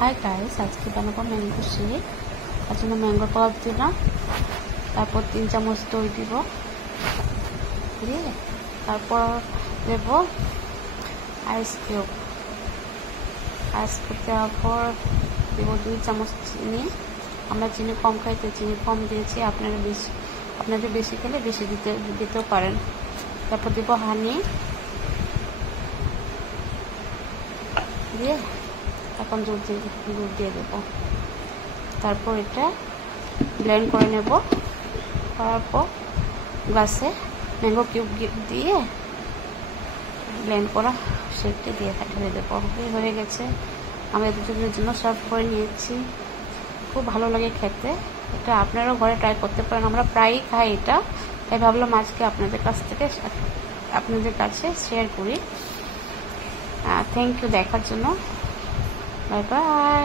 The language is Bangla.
হাই গাইস, আজকে বানাবো ম্যাঙ্গো শেক। তার জন্য ম্যাঙ্গো পাল্প দিলাম, তারপর 3 চামচ দই দিব, দিয়ে তারপর দেব আইস কিউব দেওয়ার পর দেব 2 চামচ চিনি। আমরা চিনি কম খাই তো চিনি কম দিয়েছি, আপনাদের বেশি খেলে বেশি দিতেও পারেন। তারপর দেব হানি, দিয়ে এখন দুধ দিয়ে দেবো। তারপর এটা ব্লেন্ড করে নেব, করার পর গ্লাসে ম্যাঙ্গো কিউব দিয়ে ব্লেন্ড করা শেকটা দিয়ে ঢেলে দেবো। হয়ে গেছে, আমি দুজনের জন্য সার্ভ করে নিয়েছি। খুব ভালো লাগে খেতে, এটা আপনারাও ঘরে ট্রাই করতে পারেন। আমরা প্রায়ই খাই এটা, তাই ভাবলাম আজকে আপনাদের কাছে শেয়ার করি। থ্যাংক ইউ দেখার জন্য। Bye bye.